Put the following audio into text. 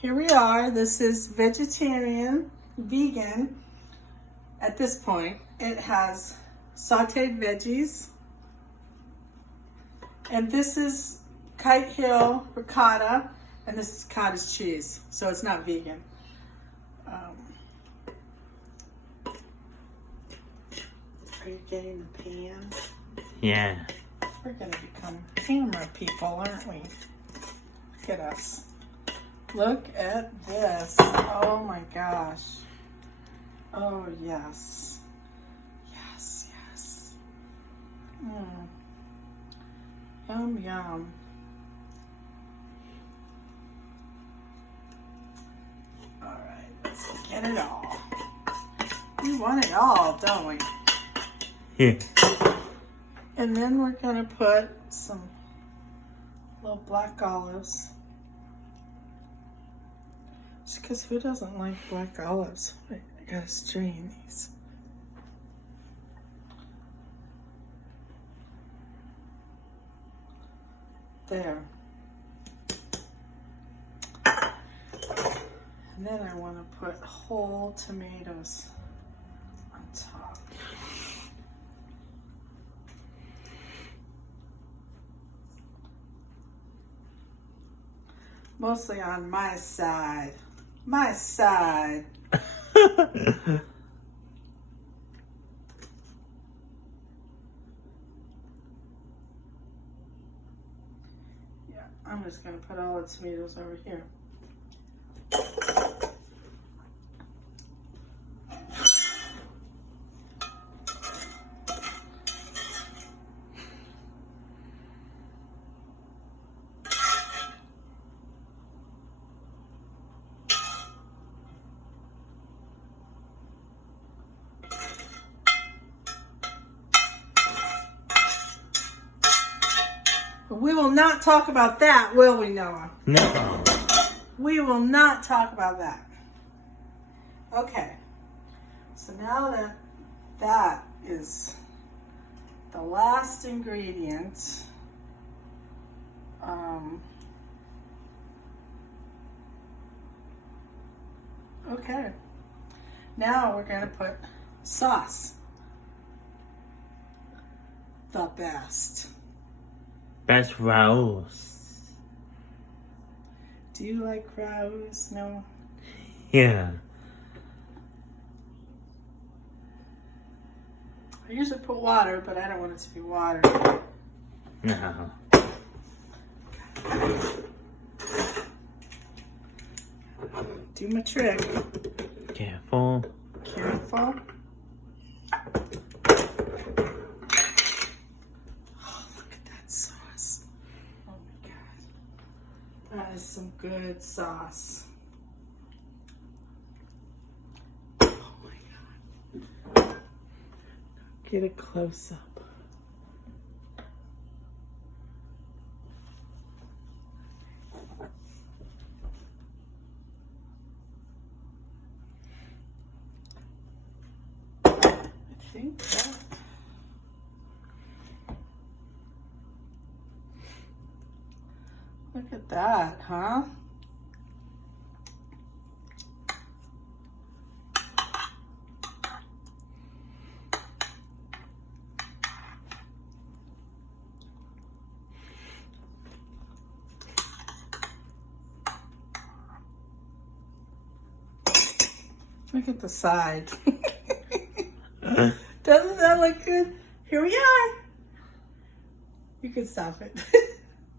Here we are. This is vegetarian, vegan. At this point, it has sauteed veggies. And this is Kite Hill ricotta, and this is cottage cheese, so it's not vegan. Are you getting the pan? Yeah. We're going to become camera people, aren't we? Look at us. Look at this. Oh my gosh. Oh, yes. Yes, yes. Yum, yum. All right, let's get it all. We want it all, don't we? Yeah. And then we're going to put some little black olives. Just because who doesn't like black olives? Wait, I gotta strain these. There. And then I want to put whole tomatoes on top. Mostly on my side. My side. Yeah, I'm just going to put all the tomatoes over here. We will not talk about that, will we, Noah? No. We will not talk about that. Okay. So now that that is the last ingredient, okay. Now we're going to put sauce. The best. Best roast. Do you like roast? No? Yeah. I usually put water, but I don't want it to be water. No. Do my trick. Careful. Careful. Oh, look at that sauce. Oh my God. That is some good sauce. Oh my God. Get a close up. I think that. Look at that, huh? Look at the side. Doesn't that look good? Here we are. You can stop it.